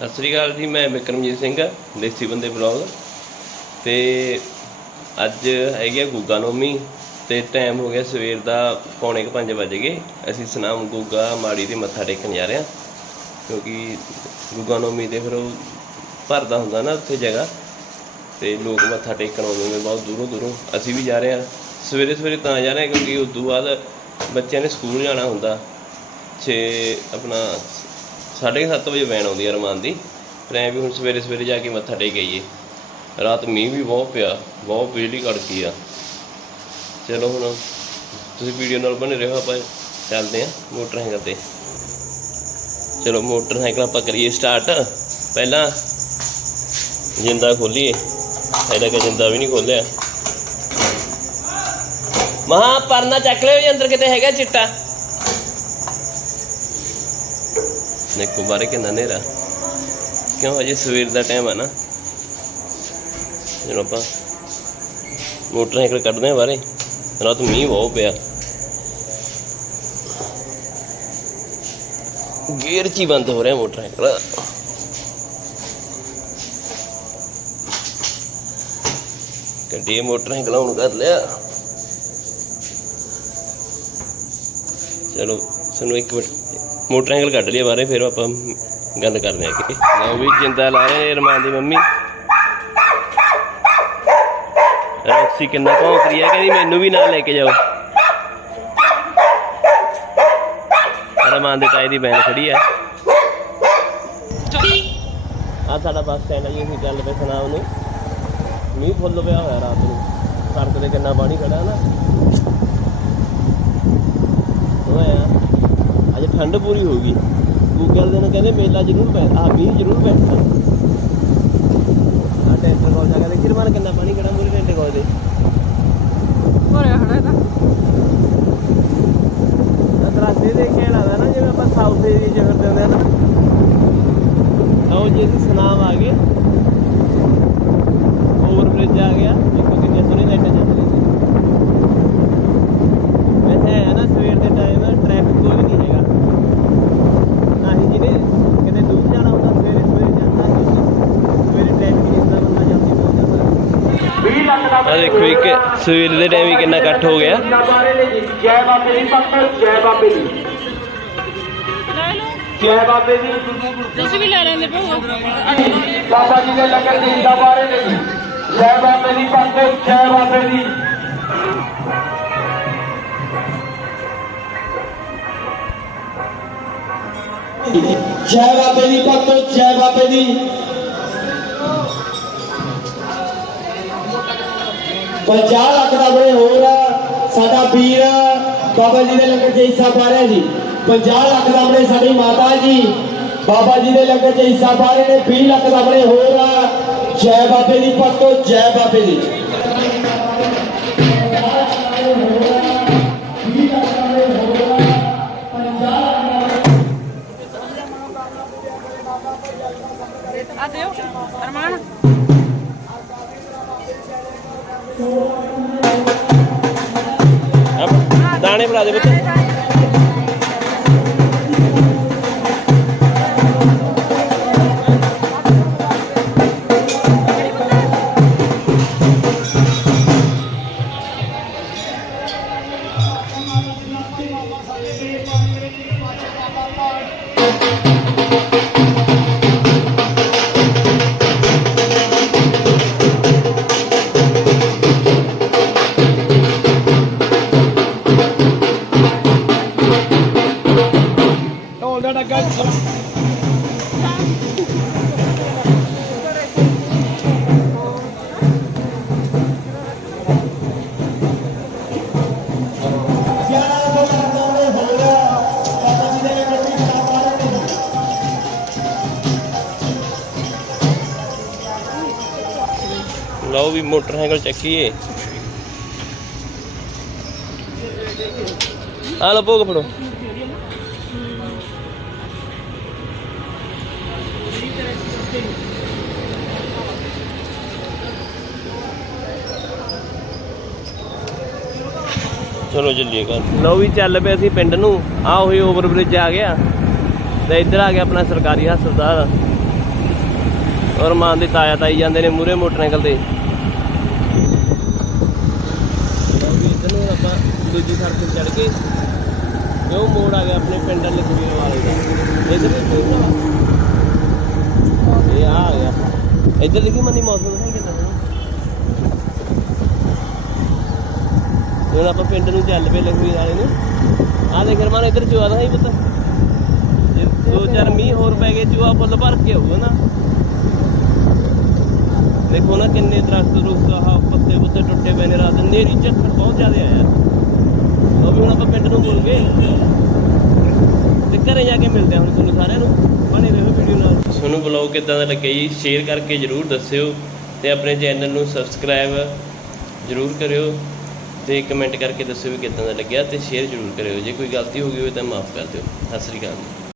ਸਤਿ ਸ੍ਰੀ ਅਕਾਲ ਜੀ, ਮੈਂ ਵਿਕਰਮਜੀਤ ਸਿੰਘ, ਦੇਸੀ ਬੰਦੇ ਬਲੌਗ। ਤੇ ਅੱਜ ਹੈਗੀ ਆ ਗੁੱਗਾ ਨੌਮੀ, ਤੇ ਟਾਈਮ ਹੋ ਗਿਆ ਸਵੇਰ ਦਾ ਪੌਣੇ 5 ਵਜ ਗਏ। ਅਸੀਂ ਸਨਾਮ ਗੁੱਗਾ ਮਾੜੀ ਤੇ ਮੱਥਾ ਟੇਕਣ ਜਾ ਰਹੇ ਹਾਂ, ਕਿਉਂਕਿ ਗੁੱਗਾ ਨੌਮੀ ਤੇ ਫਿਰ ਉਹ ਭਰਦਾ ਹੁੰਦਾ ਨਾ ਉੱਥੇ ਜਗ੍ਹਾ, ਤੇ ਲੋਕ ਮੱਥਾ ਟੇਕਣ ਆਉਂਦੇ ਨੇ ਬਹੁਤ ਦੂਰੋਂ ਦੂਰੋਂ। ਅਸੀਂ ਵੀ ਜਾ ਰਹੇ ਹਾਂ। ਸਵੇਰੇ ਸਵੇਰੇ ਤਾਂ ਜਾ ਰਹੇ ਹਾਂ, ਕਿਉਂਕਿ ਉਸ ਤੋਂ ਬਾਅਦ ਬੱਚਿਆਂ ਨੇ ਸਕੂਲ ਜਾਣਾ ਹੁੰਦਾ। 6 ਆਪਣਾ 7:30 ਵਜੇ ਵੈਨ ਆਉਂਦੀ ਆ ਰਮਾਨ ਦੀ। ਫਿਰ ਐਂ ਵੀ ਹੁਣ ਸਵੇਰੇ ਸਵੇਰੇ ਜਾ ਕੇ ਮੱਥਾ ਟੇਕ ਆਈਏ। ਰਾਤ ਮੀਂਹ ਵੀ ਬਹੁਤ ਪਿਆ, ਬਹੁਤ ਬਿਜਲੀ ਕੜਕੀ ਆ। ਚਲੋ ਹੁਣ ਤੁਸੀਂ ਵੀਡੀਓ ਨਾਲ ਬਣੇ ਰਹੋ, ਆਪਾਂ ਚੱਲਦੇ ਆ ਮੋਟਰਸਾਈਕਲ ਤੇ। ਚਲੋ ਮੋਟਰਸਾਈਕਲ ਆਪਾਂ ਕਰੀਏ ਸਟਾਰਟ। ਪਹਿਲਾਂ ਜਿੰਦਾ ਖੋਲੀਏ। ਇਹਦਾ ਕਿ ਜਿੰਦਾ ਵੀ ਨਹੀਂ ਖੋਲਿਆ। ਮਹਾ ਪਰਨਾ ਚੱਕ ਲਿਓ ਜੀ, ਅੰਦਰ ਕਿਤੇ ਹੈਗਾ ਚਿੱਟਾ। ਦੇਖੋ ਬਾਰੇ ਕਿੰਨਾ ਹਨੇਰਾ। ਕਿਉਂ? ਅਜੇ ਸਵੇਰ ਦਾ ਟਾਈਮ ਆ ਨਾ। ਜਦੋਂ ਆਪਾਂ ਮੋਟਰਸਾਈਕਲ ਕੱਢਦੇ ਆ ਬਾਰੇ ਰਾਤ ਮੀਂਹ ਬਹੁਤ ਪਿਆ। ਗੇਅਰ 'ਚ ਹੀ ਬੰਦ ਹੋ ਰਿਹਾ ਮੋਟਰਸਾਈਕਲ ਕੱਢੀਏ ਮੋਟਰਸਾਈਕਲ ਹੁਣ ਕਰ ਲਿਆ। ਚਲੋ, ਸਾਨੂੰ ਇੱਕ ਮਿੰਟ ਮੋਟਰਸਾਈਕਲ ਕੱਢ ਲਿਆ ਬਾਰੇ ਫਿਰ ਆਪਾਂ ਗੱਲ ਕਰਦੇ ਆ ਕਿ ਲਓ ਵੀ, ਜਿੰਦਾ ਲਾ ਰਹੇ ਰਮਾਨ ਦੀ ਮੰਮੀ। ਰੌਕਸੀ ਕਿੰਨਾ ਭੌਂਕ ਰਹੀ ਹੈ, ਕਹਿੰਦੀ ਮੈਨੂੰ ਵੀ ਨਾਲ ਲੈ ਕੇ ਜਾਓ। ਰਮਾਨ ਦੇ ਤਾਏ ਦੀ ਬੈਨ ਖੜੀ ਹੈ। ਆ ਸਾਡਾ ਬੱਸ ਸਟੈਂਡ ਹੈ ਜੀ, ਅਸੀਂ ਚੱਲ ਪਏ ਸੁਣਾ ਉਹਨੂੰ। ਮੀਂਹ ਫੁੱਲ ਪਿਆ ਹੋਇਆ ਰਾਤ ਨੂੰ। ਸੜਕ ਤੇ ਕਿੰਨਾ ਪਾਣੀ ਖੜਾ ਨਾ ਹੋਇਆ ਅੱਜ ਠੰਡ ਪੂਰੀ ਹੋ ਗਈ। ਗੂਗਲ ਦੇ ਨੇ ਕਹਿੰਦੇ ਮੇਲਾ ਜ਼ਰੂਰ ਪੈ ਆ ਮੀਂਹ ਜ਼ਰੂਰ ਪੈਣਾ ਆ ਟੈਂਟਰ ਕੋਲ ਜਾ ਕੇ ਦੇਖੀ ਰਮਾਨ ਕਿੰਨਾ ਪਾਣੀ ਖੜਾ ਮੂਰੇ ਟੈਂਟਰ ਕੋਲ ਦੇ। ਭਰਿਆ ਖੜਾ ਇਹਦਾ। ਦਰਖਤੇ ਦੇ ਕੇ ਲੱਗਦਾ ਨਾ ਜਿਵੇਂ ਆਪਾਂ ਸਾਊਥ ਏਰੀਆ ਚ ਫਿਰਦੇ ਹੁੰਦੇ ਆ ਨਾ। ਲਓ ਜੀ ਅਸੀਂ ਸੁਨਾਮ ਆ ਗਏ ਓਵਰ ਬ੍ਰਿਜ ਆ ਗਿਆ ਦੇਖੋ ਕਿੰਨੇ ਸੋਹਣੇ ਲਾਈਟਾਂ ਚੱਲ ਰਹੀਆਂ ਨੇ ਵੈਸੇ ਹੈ ਨਾ ਸਵੇਰ ਦੇ ਟਾਈਮ ਟ੍ਰੈਫਿਕ ਕੋਈ ਵੀ ਨਹੀਂ ਹੈਗਾ ਨਾ ਹੀ ਜਿਹਨੇ ਕਿਤੇ ਦੂਰ ਜਾਣਾ ਹੁੰਦਾ ਸਵੇਰੇ ਸਵੇਰੇ ਜਾਂਦਾ ਹੈ ਸਵੇਰੇ ਟ੍ਰੈਫਿਕ ਜਿੰਦਾ ਬੰਦਾ ਜਲਦੀ ਪਹੁੰਚ ਜਾਂਦਾ ਆ ਦੇਖੋ ਇੱਕ ਸਵੇਰ ਦੇ ਟਾਈਮ ਹੀ ਕਿੰਨਾ ਇਕੱਠ ਹੋ ਗਿਆ। ਜੈ। ਬਾਬੇ ਦੀ ਭਗਤ ਜੈ ਬਾਬੇ ਦੀ। ਲੈ ਲਓ ਜੈ ਬਾਬੇ ਦੀ ਤੁਸੀਂ ਵੀ ਲੈ ਲੈਂਦੇ ਭਾਊ ਬਾਬਾ ਜੀ ਦੇ ਲੰਗਰ ਦੀ ਦਰਬਾਰੇ ਨੇ ਜੀ ਜੈ ਬਾਬੇ ਦੀ ਭਗਤ ਜੈ ਬਾਬੇ ਦੀ। ਜੈ ਬਾਬੇ ਦੀ ਭਗਤ ਜੈ ਬਾਬੇ ਦੀ। ਪੰਜਾਹ ਲੱਖ ਦਾ ਬੜੇ ਹੋਰ ਆ, ਸਾਡਾ ਵੀਰ ਬਾਬਾ ਜੀ ਦੇ ਲੰਗਰ 'ਚ ਹਿੱਸਾ ਪਾ ਰਿਹਾ ਜੀ। 50 ਲੱਖ ਦਾ ਬੜੇ ਸਾਡੀ ਮਾਤਾ ਜੀ ਬਾਬਾ ਜੀ ਦੇ ਲੰਗਰ 'ਚ ਹਿੱਸਾ ਪਾ ਰਹੇ ਨੇ 20 ਲੱਖ ਦਾ ਬੜੇ ਹੋਰ ਆ। ਜੈ ਬਾਬੇ ਦੀ ਭਗਤੋ ਜੈ ਬਾਬੇ ਦੀ। ਆ ਦਾਣੇ ਲਓ ਵੀ ਮੋਟਰਸਾਈਕਲ ਚੱਕੀਏ। ਆ ਲਓ ਭੋਗ ਫੜੋ। ਚਲੋ ਚੱਲੀਏ ਘਰ। ਲਓ ਵੀ ਚੱਲ ਪਏ ਅਸੀਂ ਪਿੰਡ ਨੂੰ। ਆ ਉਹੀ ਓਵਰ ਬ੍ਰਿਜ ਆ ਗਿਆ। ਤੇ ਇੱਧਰ ਆ ਗਿਆ ਆਪਣਾ ਸਰਕਾਰੀ ਹਸਪਤਾਲ। ਔਰ ਮਾਨ ਦੇ ਤਾਇਆ ਤਾਈ ਜਾਂਦੇ ਨੇ ਮੂਰੇ ਮੋਟਰਸਾਈਕਲ ਤੇ ਲਓ ਵੀ ਇੱਧਰ ਨੂੰ ਆਪਾਂ ਦੂਜੀ ਸੜਕ ਚੜ ਕੇ ਤੇ ਉਹ ਮੋੜ ਆ ਗਿਆ ਆਪਣੇ ਪਿੰਡ ਲਖਵੀਰ ਵਾਲੇ ਦਾ। ਇੱਧਰ ਵੀ ਕੋਈ ਨਾ। ਇਹ ਆ ਗਿਆ। ਇੱਧਰ ਲਿਖੀ ਮੰਨੀ ਮੌਸਮ ਨਹੀਂ ਕਿੰਨਾ ਹੁਣ ਆਪਾਂ ਪਿੰਡ ਨੂੰ ਚੱਲ ਪਏ ਲਖਵੀਰ ਵਾਲੇ ਨੂੰ। ਆ ਦੇਖ ਰਮਾਨ, ਇੱਧਰ ਚੋਆ ਦਾ ਹੀ ਪਤਾ। ਜੇ ਦੋ ਚਾਰ ਮੀਂਹ ਹੋਰ ਪੈ ਗਏ ਚੋਆ ਫੁੱਲ ਭਰ ਕੇ ਆਊਗਾ ਨਾ। ਦੇਖੋ ਨਾ ਕਿੰਨੇ ਦਰਖਤ ਰੁੱਖ ਆਹ ਪੱਤੇ ਪੁੱਤੇ ਟੁੱਟੇ ਪਏ ਨੇ ਰਾਤ। ਨੂੰ ਨੇਰੀ ਝੱਖੜ ਬਹੁਤ ਜ਼ਿਆਦਾ ਆਇਆ। ਹੁਣ ਆਪਾਂ ਪਿੰਡ ਨੂੰ ਮੁੜ ਗਏ। ਤੇ ਘਰੇ ਜਾ ਕੇ ਮਿਲਦੇ ਹਾਂ ਹੁਣ ਤੁਹਾਨੂੰ ਸਾਰਿਆਂ ਨੂੰ। ਬਣੇ ਰਹੋ ਵੀਡੀਓ ਨਾਲ। ਤੁਹਾਨੂੰ ਬਲੌਗ ਕਿੱਦਾਂ ਦਾ ਲੱਗਿਆ ਜੀ? ਸ਼ੇਅਰ ਕਰਕੇ ਜਰੂਰ ਦੱਸਿਓ ਤੇ ਆਪਣੇ ਚੈਨਲ ਨੂੰ ਸਬਸਕ੍ਰਾਈਬ ਜਰੂਰ ਕਰਿਓ ਤੇ ਕਮੈਂਟ ਕਰਕੇ ਦੱਸਿਓ ਵੀ ਕਿੱਦਾਂ ਦਾ ਲੱਗਿਆ ਤੇ ਸ਼ੇਅਰ ਜਰੂਰ ਕਰਿਓ। ਜੇ ਕੋਈ ਗਲਤੀ ਹੋ ਗਈ ਹੋਵੇ ਤਾਂ ਮਾਫ ਕਰ ਦਿਓ। ਸਤਿ ਸ੍ਰੀ ਅਕਾਲ